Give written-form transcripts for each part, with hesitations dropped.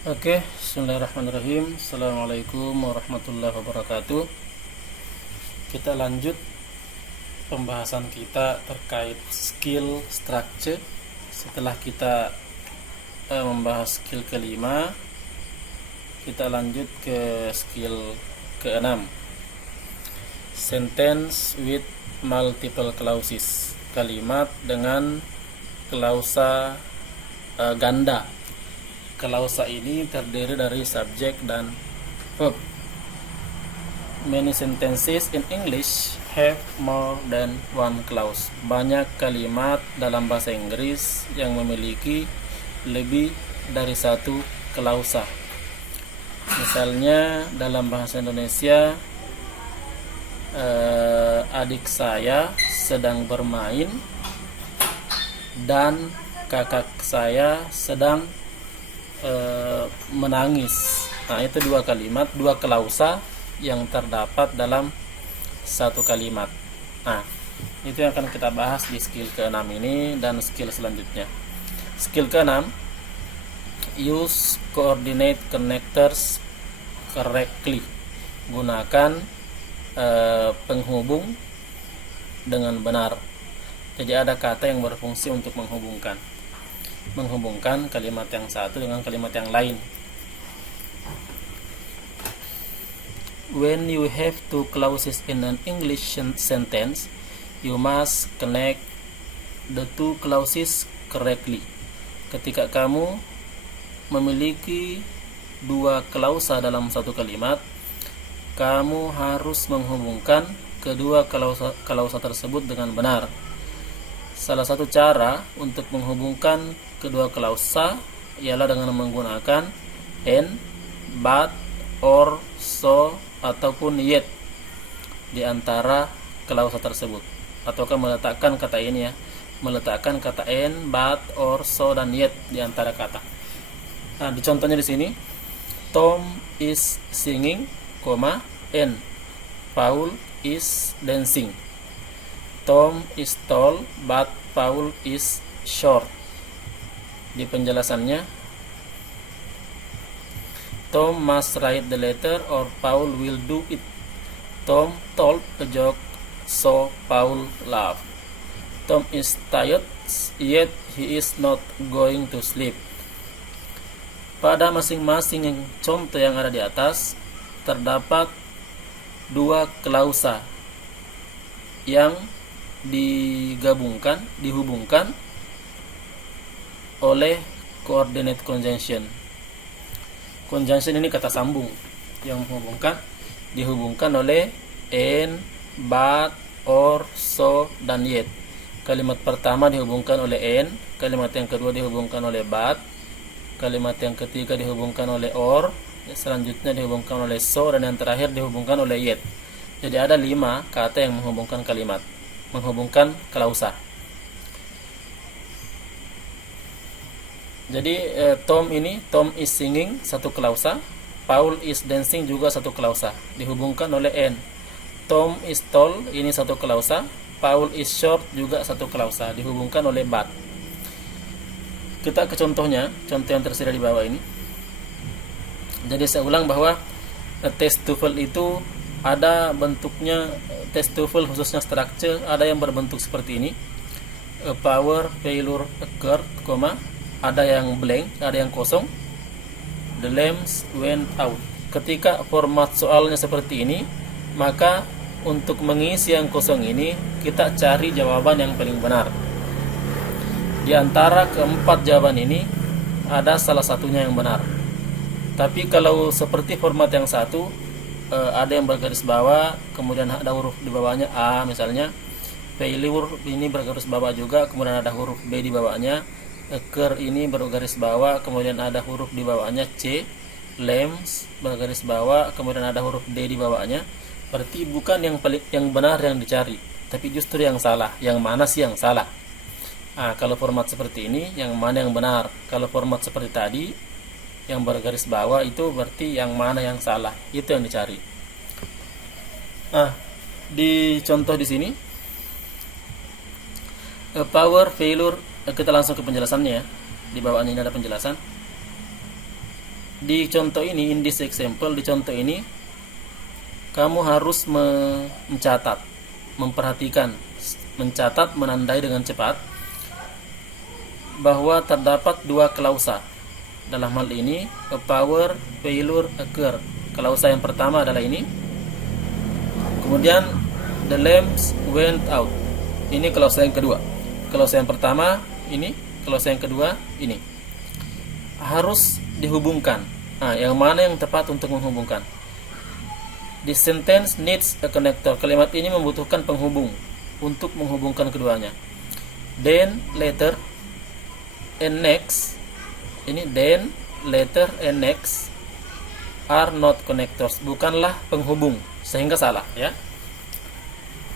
Oke, bismillahirrahmanirrahim. Assalamualaikum warahmatullahi wabarakatuh. Kita lanjut pembahasan kita terkait skill structure. Setelah kita membahas skill kelima, kita lanjut ke skill keenam. Sentence with multiple clauses. Kalimat dengan klausa ganda. Klausa ini terdiri dari subjek dan verb. Many sentences in English have more than one clause. Banyak kalimat dalam bahasa Inggris yang memiliki lebih dari satu klausa. Misalnya dalam bahasa Indonesia, adik saya sedang bermain dan kakak saya sedang menangis. Nah, itu dua kalimat, dua klausa yang terdapat dalam satu kalimat. Nah, itu yang akan kita bahas di skill ke-6 ini dan skill selanjutnya. Skill ke-6, use coordinate connectors correctly. Gunakan penghubung dengan benar. Jadi ada kata yang berfungsi untuk menghubungkan kalimat yang satu dengan kalimat yang lain. When you have two clauses in an English sentence, you must connect the two clauses correctly. Ketika kamu memiliki dua klausa dalam satu kalimat, kamu harus menghubungkan kedua klausa tersebut dengan benar. Salah satu cara untuk menghubungkan kedua klausa ialah dengan menggunakan and, but, or, so, ataupun yet di antara klausa tersebut. Ataukah meletakkan kata ini meletakkan kata and, but, or, so, dan yet di antara kata. Nah, di contohnya di sini, Tom is singing, and Paul is dancing. Tom is tall, but Paul is short. Di penjelasannya, Tom must write the letter or Paul will do it. Tom told a joke, so Paul laughed. Tom is tired, yet he is not going to sleep. Pada masing-masing contoh yang ada di atas, terdapat dua klausa yang dihubungkan oleh coordinate conjunction. Conjunction ini kata sambung yang dihubungkan oleh and, but, or, so, dan yet. Kalimat pertama dihubungkan oleh and, kalimat yang kedua dihubungkan oleh but, kalimat yang ketiga dihubungkan oleh or, selanjutnya dihubungkan oleh so, dan yang terakhir dihubungkan oleh yet. Jadi ada 5 kata yang menghubungkan klausa. Jadi Tom is singing satu klausa, Paul is dancing juga satu klausa, dihubungkan oleh and. Tom is tall ini satu klausa, Paul is short juga satu klausa, dihubungkan oleh but. Kita ke contohnya, contoh yang tersedia di bawah ini. Jadi saya ulang bahwa tes TOEFL itu ada bentuknya. Tes TOEFL khususnya structure ada yang berbentuk seperti ini, a power failure occurred, ada yang blank, ada yang kosong, the lamps went out. Ketika format soalnya seperti ini, maka untuk mengisi yang kosong ini kita cari jawaban yang paling benar. Di antara keempat jawaban ini ada salah satunya yang benar. Tapi kalau seperti format yang satu, ada yang bergaris bawah, kemudian ada huruf di bawahnya A misalnya, failure ini bergaris bawah juga, kemudian ada huruf B di bawahnya, occur ini bergaris bawah, kemudian ada huruf di bawahnya C, lamps bergaris bawah, kemudian ada huruf D di bawahnya. Berarti bukan yang benar yang dicari, tapi justru yang salah. Yang mana sih yang salah? Nah, kalau format seperti ini, yang mana yang benar? Kalau format seperti tadi, yang bergaris bawah itu berarti yang mana yang salah, itu yang dicari. Nah, di contoh di sini, power failure, kita langsung ke penjelasannya ya. Di bawah ini ada penjelasan. Di contoh ini, in this example, di contoh ini kamu harus mencatat, memperhatikan, mencatat, menandai dengan cepat bahwa terdapat dua klausa. Dalam hal ini, a power failure occur. Klausa yang pertama adalah ini. Kemudian the lamps went out. Ini klausa yang kedua. Klausa yang pertama ini, klausa yang kedua ini. Harus dihubungkan. Nah, yang mana yang tepat untuk menghubungkan? This sentence needs a connector. Kalimat ini membutuhkan penghubung untuk menghubungkan keduanya. Then, later, and next. Ini then, later, and next are not connectors. Bukanlah penghubung, sehingga salah, ya.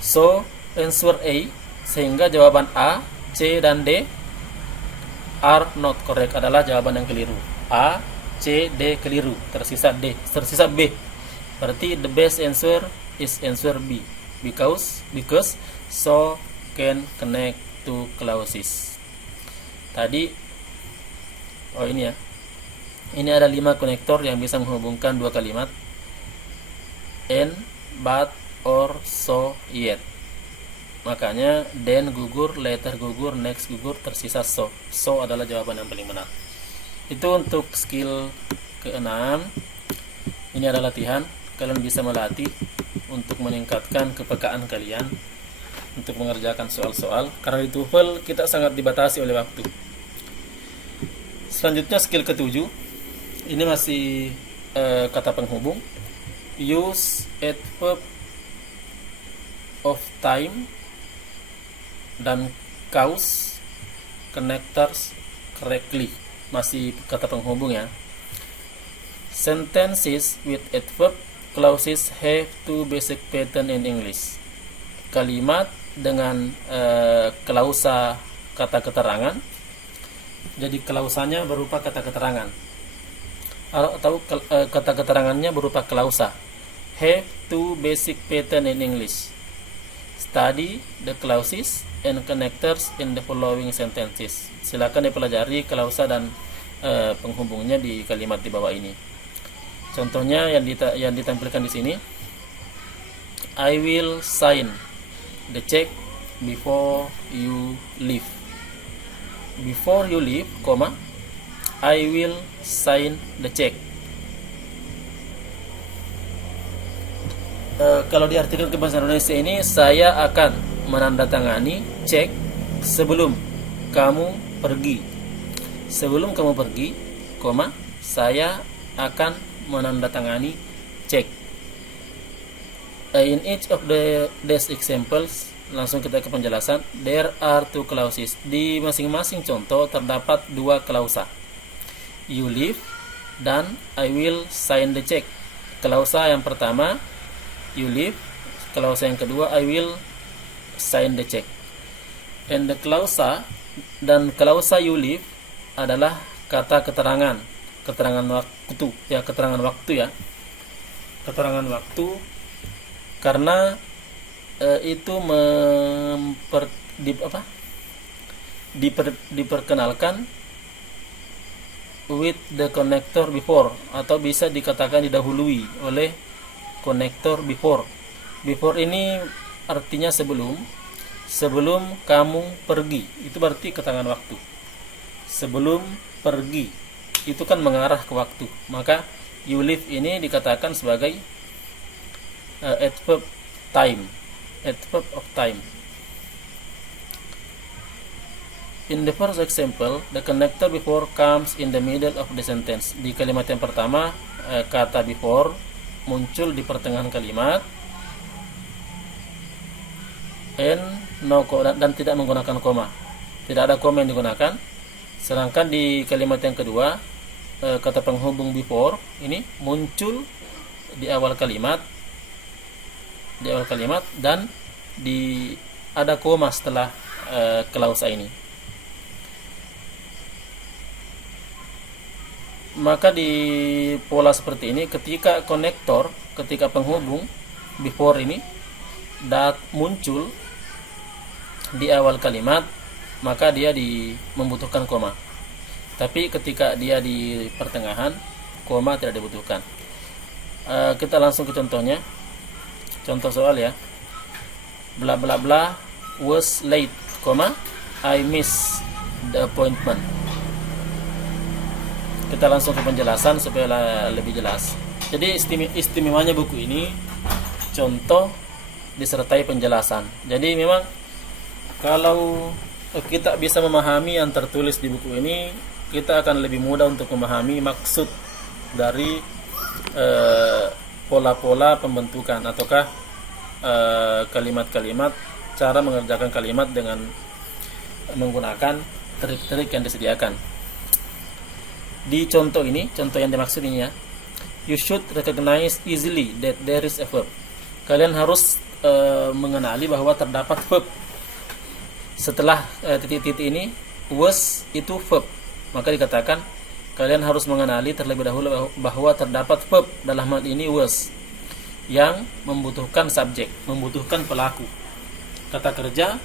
So, answer A, sehingga jawaban A, C, dan D are not correct, adalah jawaban yang keliru. A, C, D keliru, tersisa D, tersisa B. Berarti the best answer is answer B, because so can connect to clauses. Tadi ini ya. Ini ada 5 konektor yang bisa menghubungkan dua kalimat, and, but, or, so, yet. Makanya then gugur, later gugur, next gugur, tersisa so. So adalah jawaban yang paling benar. Itu untuk skill ke-6. Ini adalah latihan. Kalian bisa melatih untuk meningkatkan kepekaan kalian untuk mengerjakan soal-soal. Karena di TOEFL kita sangat dibatasi oleh waktu. Selanjutnya skill ke-7. Ini masih kata penghubung. Use adverb of time dan cause connectors correctly. Masih kata penghubung ya. Sentences with adverb clauses have two basic pattern in English. Kalimat dengan klausa kata keterangan. Jadi klausanya berupa kata keterangan. Atau kata keterangannya berupa klausa. Have two basic pattern in English. Study the clauses and connectors in the following sentences. Silakan dipelajari klausa dan penghubungnya di kalimat di bawah ini. Contohnya yang ditampilkan di sini. I will sign the check before you leave. Before you leave, I will sign the check. Kalau diartikan ke bahasa Indonesia ini, saya akan menandatangani cek sebelum kamu pergi. Sebelum kamu pergi, saya akan menandatangani cek. In each of these examples, langsung kita ke penjelasan. There are two clauses. Di masing-masing contoh terdapat dua klausa. You leave dan I will sign the check. Klausa yang pertama, you leave. Klausa yang kedua, I will sign the check. And the klausa dan klausa you leave adalah kata keterangan, keterangan waktu ya, keterangan waktu ya, keterangan waktu, karena itu diperkenalkan with the connector before, atau bisa dikatakan didahului oleh connector before. Before ini artinya sebelum kamu pergi. Itu berarti keterangan waktu. Sebelum pergi itu kan mengarah ke waktu. Maka you leave ini dikatakan sebagai adverb time, adverb of time. In the first example, the connector before comes in the middle of the sentence. Di kalimat yang pertama, kata before muncul di pertengahan kalimat, and no, dan tidak menggunakan koma. Tidak ada koma yang digunakan. Sedangkan di kalimat yang kedua, kata penghubung before ini muncul di awal kalimat, dan ada koma setelah klausa ini. Maka di pola seperti ini, ketika konektor, ketika penghubung before ini muncul di awal kalimat, maka dia membutuhkan koma. Tapi ketika dia di pertengahan, koma tidak dibutuhkan. Kita langsung ke contohnya. Contoh soal ya. Bla bla bla was late, koma I miss the appointment. Kita langsung ke penjelasan supaya lebih jelas. Jadi istimewanya buku ini contoh disertai penjelasan. Jadi memang kalau kita bisa memahami yang tertulis di buku ini, kita akan lebih mudah untuk memahami maksud dari pola-pola pembentukan ataukah kalimat-kalimat, cara mengerjakan kalimat dengan menggunakan trik-trik yang disediakan. Di contoh ini, contoh yang dimaksud ini ya, you should recognize easily that there is a verb. Kalian harus mengenali bahwa terdapat verb. Setelah titik-titik ini, was itu verb. Maka dikatakan kalian harus mengenali terlebih dahulu bahwa terdapat verb, dalam hal ini was, yang membutuhkan subjek, membutuhkan pelaku. Kata kerja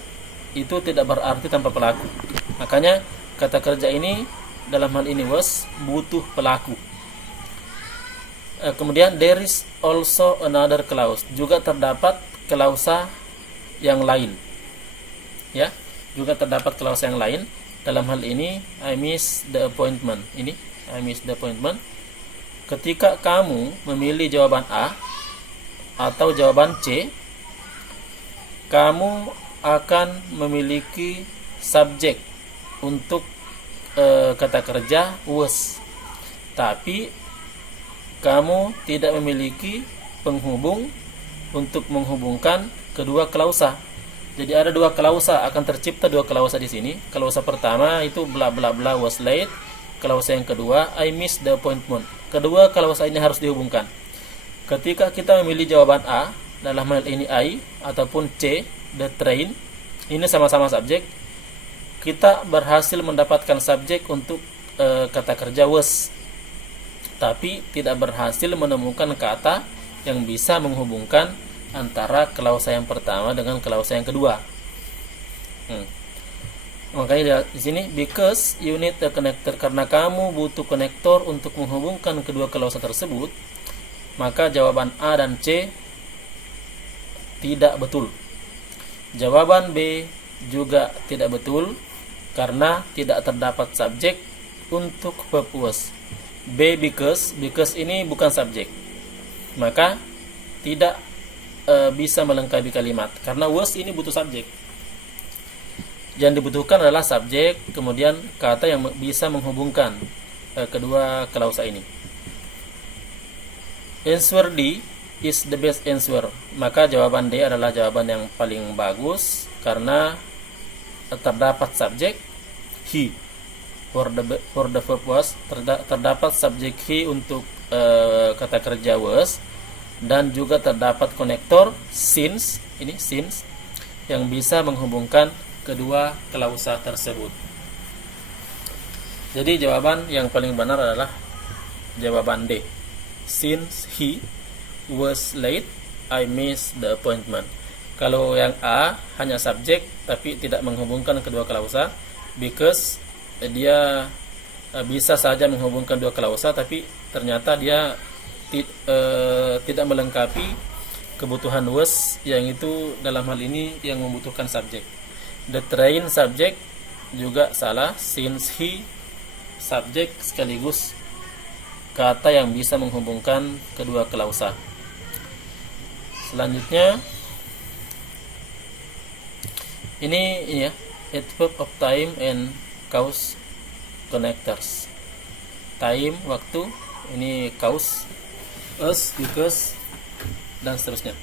itu tidak berarti tanpa pelaku. Makanya kata kerja ini dalam hal ini was butuh pelaku. Kemudian there is also another clause, juga terdapat klausa yang lain. Ya, juga terdapat klausa yang lain. Dalam hal ini I miss the appointment. Ini I miss the appointment. Ketika kamu memilih jawaban A atau jawaban C, kamu akan memiliki subjek untuk kata kerja was, tapi kamu tidak memiliki penghubung untuk menghubungkan kedua klausa. Jadi ada dua klausa, akan tercipta dua klausa di sini. Klausa pertama itu bla bla bla was late. Klausa yang kedua I miss the appointment. Kedua klausa ini harus dihubungkan. Ketika kita memilih jawaban A, dalam hal ini I, ataupun C, the train, ini sama-sama subjek, kita berhasil mendapatkan subjek untuk kata kerja was, tapi tidak berhasil menemukan kata yang bisa menghubungkan antara klausa yang pertama dengan klausa yang kedua. Makanya di sini because you need a connector, karena kamu butuh konektor untuk menghubungkan kedua klausa tersebut, maka jawaban A dan C tidak betul. Jawaban B juga tidak betul karena tidak terdapat subjek untuk verb was. B because ini bukan subjek, maka tidak bisa melengkapi kalimat karena was ini butuh subjek. Yang dibutuhkan adalah subjek, kemudian kata yang bisa menghubungkan kedua klausa ini. Answer D is the best answer. Maka jawaban D adalah jawaban yang paling bagus karena terdapat subjek he for the verb was, terdapat subjek he untuk kata kerja was, dan juga terdapat konektor since, ini since, yang bisa menghubungkan kedua klausa tersebut. Jadi jawaban yang paling benar adalah jawaban D. Since he was late, I missed the appointment. Kalau yang A hanya subjek tapi tidak menghubungkan kedua klausa, because dia bisa saja menghubungkan dua klausa tapi ternyata dia tidak melengkapi kebutuhan was, yang itu dalam hal ini yang membutuhkan subjek. The train subjek juga salah, since he subjek sekaligus kata yang bisa menghubungkan kedua klausa. Selanjutnya ini ya, adverb of time and cause connectors. Time waktu, ini cause, us, because, dan seterusnya.